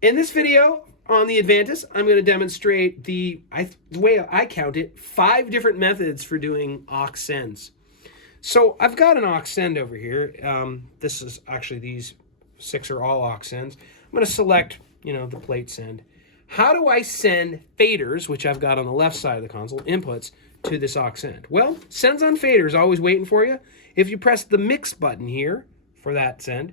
In this video on the Avantis, I'm going to demonstrate the way I count it, 5 different methods for doing aux sends. So I've got an aux send over here. This is actually, these 6 are all aux sends. I'm going to select, the plate send. How do I send faders, which I've got on the left side of the console, inputs, to this aux send? Well, sends on fader is always waiting for you. If you press the mix button here for that send,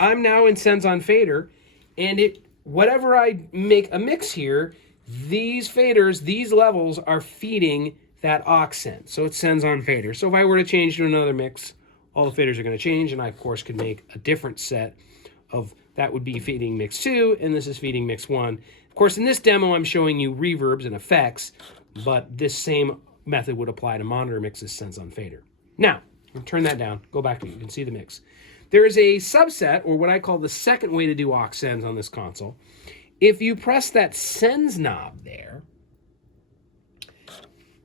I'm now in sends on fader, and whatever I make a mix here, these faders, these levels are feeding that aux send. So it sends on fader. So if I were to change to another mix, all the faders are going to change, and I, of course, could make a different set of, that would be feeding mix 2, and this is feeding mix 1. Of course, in this demo, I'm showing you reverbs and effects, but this same method would apply to monitor mixes sends on fader. Now, I'll turn that down, go back to, you can see the mix. There is a subset, or what I call the second way to do aux sends on this console. If you press that sends knob there,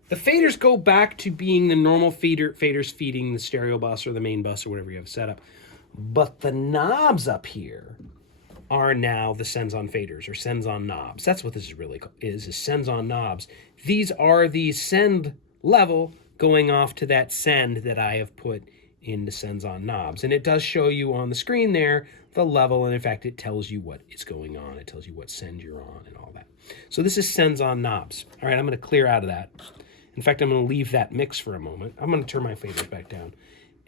the faders go back to being the normal faders feeding the stereo bus or the main bus or whatever you have set up. But the knobs up here are now the sends on faders or sends on knobs. That's what this really is sends on knobs. These are the send level going off to that send that I have put into sends on knobs. And it does show you on the screen there the level, and in fact it tells you what is going on. It tells you what send you're on and all that. So this is sends on knobs. All right, I'm going to clear out of that. In fact, I'm going to leave that mix for a moment. I'm going to turn my faders back down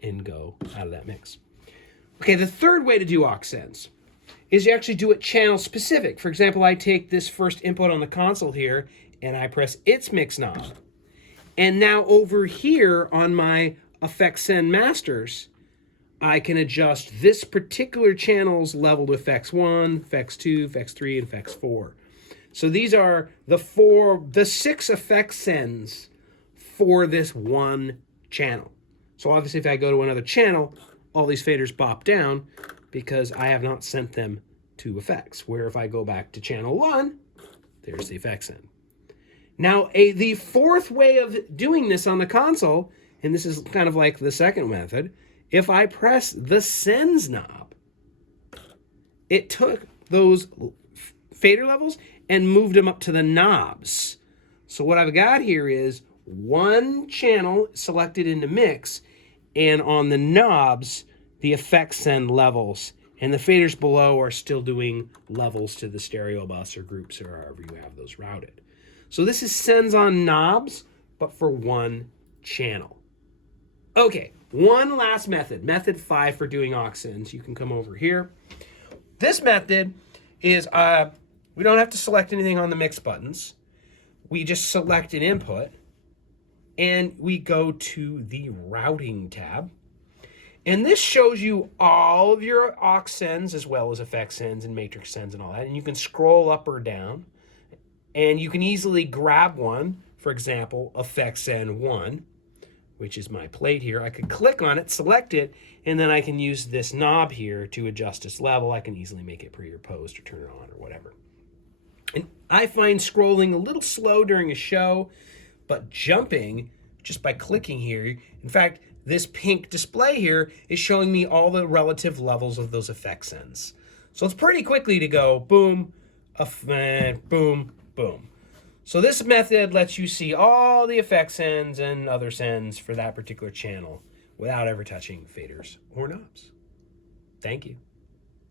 and go out of that mix. Okay, the third way to do aux sends is you actually do it channel specific. For example, I take this first input on the console here and I press its mix knob. And now over here on my effects send masters, I can adjust this particular channel's level to effects 1, effects 2, effects 3, and effects 4. So these are the 6 effects sends for this one channel. So obviously if I go to another channel, all these faders bop down because I have not sent them to effects. Where if I go back to channel 1, there's the effects send. Now, the fourth way of doing this on the console, and this is kind of like the second method, if I press the sends knob, it took those fader levels and moved them up to the knobs. So what I've got here is one channel selected into mix, and on the knobs, the effects send levels, and the faders below are still doing levels to the stereo bus or groups or however you have those routed. So this is sends on knobs, but for one channel. Okay, one last method, method 5 for doing aux sends. You can come over here. This method is, we don't have to select anything on the mix buttons. We just select an input, and we go to the routing tab. And this shows you all of your aux sends as well as effect sends and matrix sends and all that. And you can scroll up or down, and you can easily grab one. For example, effect send 1, which is my plate here. I could click on it, select it, and then I can use this knob here to adjust its level. I can easily make it pre or post or turn it on or whatever. And I find scrolling a little slow during a show, but jumping just by clicking here. In fact, this pink display here is showing me all the relative levels of those effect sends. So it's pretty quickly to go boom, boom, boom. So this method lets you see all the effect sends and other sends for that particular channel without ever touching faders or knobs. Thank you.